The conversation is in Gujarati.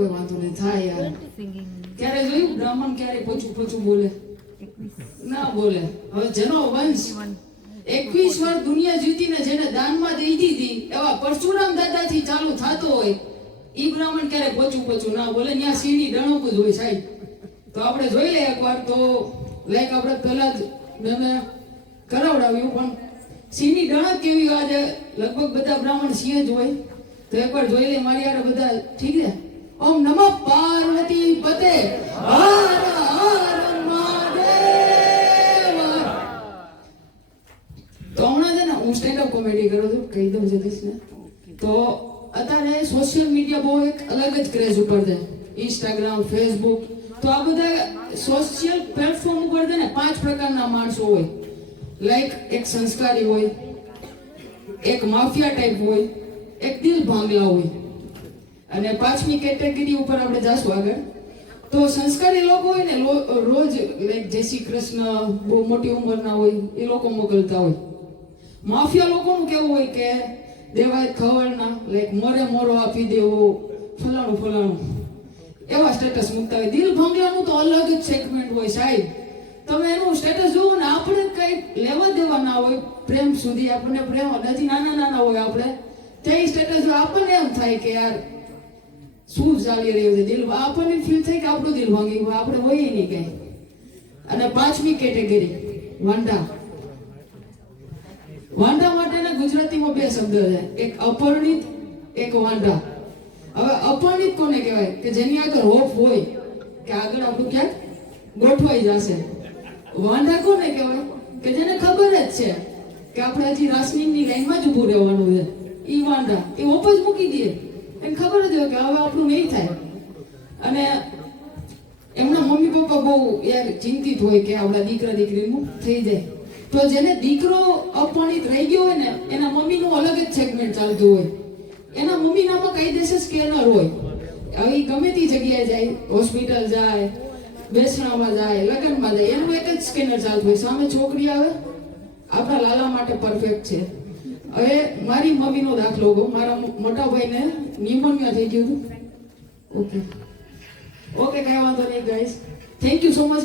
કોઈ વાંધો નહીં થાય યાર. ક્યારે જોયું બ્રાહ્મણ ક્યારે પોચું પોચું બોલે? ના બોલે. હવે જેનો વંશ 21 વાર દુનિયા જીતીને જેને દાનમાં દઈ દીધી એવા પરશુરામ દાદાથી ચાલુ થતો હોય, ઈ બ્રાહ્મણ ક્યારે પોચું પોચું ના બોલે. ત્યાં સીડી ડણક જ હોય સાહેબ. તો આપણે જોઈ લઈએ એકવાર. તો લાઈક આપણે પહેલા જ મેં કરાવડાવ્યું, પણ સિંહની ડણક કેવી આજે લગભગ બધા બ્રાહ્મણ સિંહ જ હોય. તો એકવાર જોઈ લઈએ મારી યાર બધા. ઠીક છે? ઓમ નમઃ પાર્વતી પતે હર હર મહાદેવ. તો હમણાં છે ને હું સ્ટેન્ડઅપ કોમેડી કરું છું, કહી દઉં જતીશને. તો અત્યારે સોશિયલ મીડિયા બહુ એક અલગ જ ક્રેઝ ઉપર છે. Instagram, Facebook. તો આ બધા સોશિયલ પ્લેટફોર્મ ઉપર છે ને 5 પ્રકારના માણસો હોય. લાઈક એક સંસ્કારી હોય, એક માફિયા ટાઈપ હોય, એક દિલ ભાંગલા હોય, અને 5મી કેટેગરી ઉપર આપણે જાશું આગળ. તો સંસ્કારી લોકો હોય ને રોજ લાઈક જય શ્રી કૃષ્ણ બહુ મોટી ઉંમરના હોય એ લોકો મોકલતા હોય. માફિયા લોકોનું કેવું હોય કે દેવાય ખવડના લાઈક મોરે મોરો આપી દેવો, ફલાણું ફલાણું, એવા સ્ટેટસ મૂકતા હોય. દિલ ભાંગલાનું તો અલગ જ સેગમેન્ટ હોય સાહેબ. તમે એનું સ્ટેટસ જોવો ને, આપણે કઈ લેવા દેવા ના હોય પ્રેમ સુધી. આપણને પ્રેમ હજી નાના નાના હોય આપણે તે સ્ટેટસ આપણને એમ થાય કે યાર શું ચાલી રહ્યું છે. દિલ આપણને ફીલ થાય કે આપણું દિલ ભાંગી ગયું, આપણે હોય નહીં કઈ. અને 5મી કેટેગરી વાંઢા. વાંઢા માટેના ગુજરાતીમાં 2 શબ્દ છે, એક અપરિણિત, એક વાંઢા. હવે અપરિણિત કોને કહેવાય? કે જેની આગળ હોપ હોય કે આગળ આપણું ક્યાંક ગોઠવાઈ જશે. વાંઢા કોને કહેવાય? કે જેને ખબર જ છે કે આપણે હજી રાસનીની લાઈનમાં જ ઊભું રહેવાનું છે. ઈ વાંઢા. એ હોપ જ મૂકી દે, એને ખબર જ હોય કે હવે આપણું નહીં થાય. અને એમના મમ્મી પપ્પા બહુ યાર ચિંતિત હોય કે આપણા દીકરા દીકરીનું થઈ જાય. તો જેને દીકરો અપરિણિત રહી ગયો હોય ને, એના મમ્મીનું અલગ જ સેગમેન્ટ ચાલતું હોય. એના મમ્મી નામાં કાયદેસર સ્કેનર હોય. હવે ગમે તે જગ્યાએ જાય, હોસ્પિટલ જાય, બેસણામાં જાય, લગ્નમાં જાય, એનું એક જ સ્કેનર ચાલતું હોય. સામે છોકરી આવે, આપણા લાલા માટે પરફેક્ટ છે. હવે મારી મમ્મીનો દાખલો કહું. મારા મોટા ભાઈને ન્યુમોનિયા થઈ ગયું હતું. ઓકે કઈ વાંધો નહીં guys. Thank you so much.